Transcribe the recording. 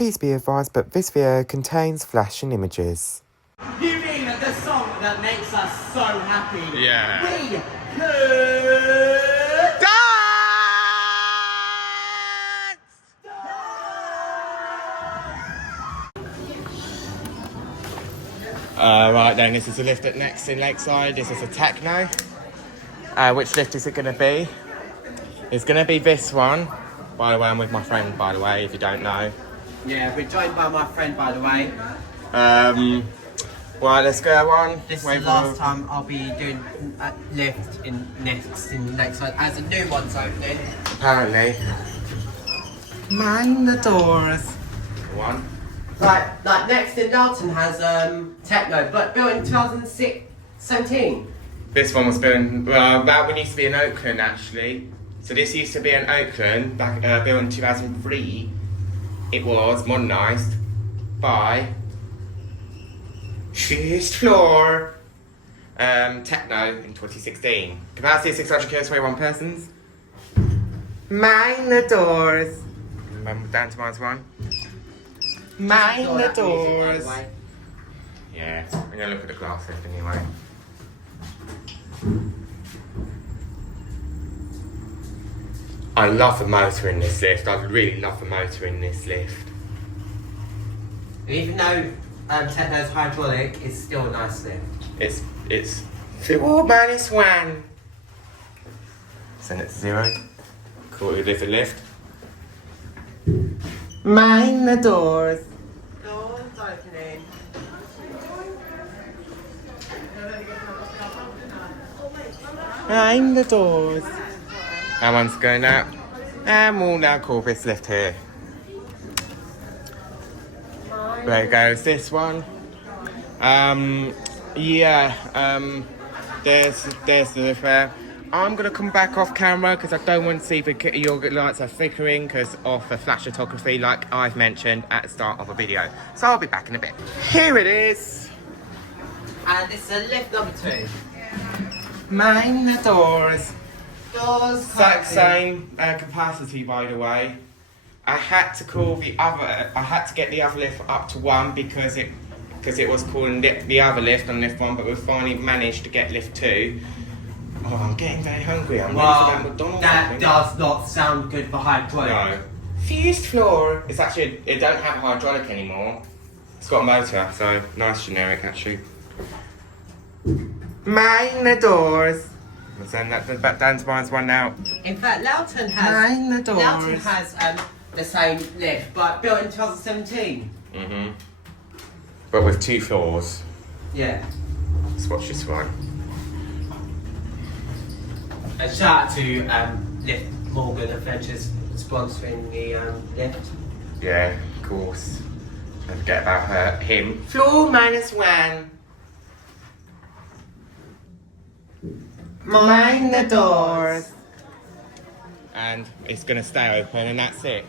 Please be advised, but this video contains flashing images. You mean the song that makes us so happy? Yeah. We could Dance! Right then, this is the lift at NEXT Lakeside. This is a Techno. Which lift is it going to be? It's going to be this one. By the way, I'm with my friend, by the way, if you don't know. Yeah, we're joined by my friend, by the way. Right, let's go on. This is the last time I'll be doing a lift in Lakeside as a new one's opening. Apparently. Mind the doors. One. Like Next in Dalton has Techno, but built in 2017. This one was built, well, that one used to be in Oakland actually. So this used to be in Oakland, back built in 2003. It was modernised by First Floor Techno in 2016. Capacity 600 kilos, 21 persons. Mind the doors. Down to -1. Mind the doors. Yeah, I'm gonna look at the glass lift anyway. I love the motor in this lift. I really love the motor in this lift. And even though Techno's hydraulic, it's still a nice lift. It's 4 -1. Send it to 0. Cool, we lift the lift. Mind the doors. Doors opening. Mind the doors. That one's going out. And we'll now call this lift here. There goes this one. There's the lift there. I'm gonna come back off camera because I don't want to see if your lights are flickering because of the flash photography like I've mentioned at the start of the video. So I'll be back in a bit. Here it is. And this is lift number 2. Mind the doors. Doors Exact same capacity, by the way. I had to get the other lift up to 1 because it was calling the other lift on lift 1, but we finally managed to get lift 2. Oh, I'm getting very hungry. I'm ready for that McDonald's. That does not sound good for hydraulic. No. First floor. It's actually, it don't have a hydraulic anymore. It's got a motor, so nice generic actually. Mind the doors. Let's send that back down to -1 now. In fact, Loughton has the same lift, but built in 2017. But with 2 floors. Yeah. Let's watch this one. A shout out to Lift Morgan Adventures sponsoring the lift. Yeah, of course. Don't forget about him. Floor -1. Mind the doors. And it's gonna stay open and that's it.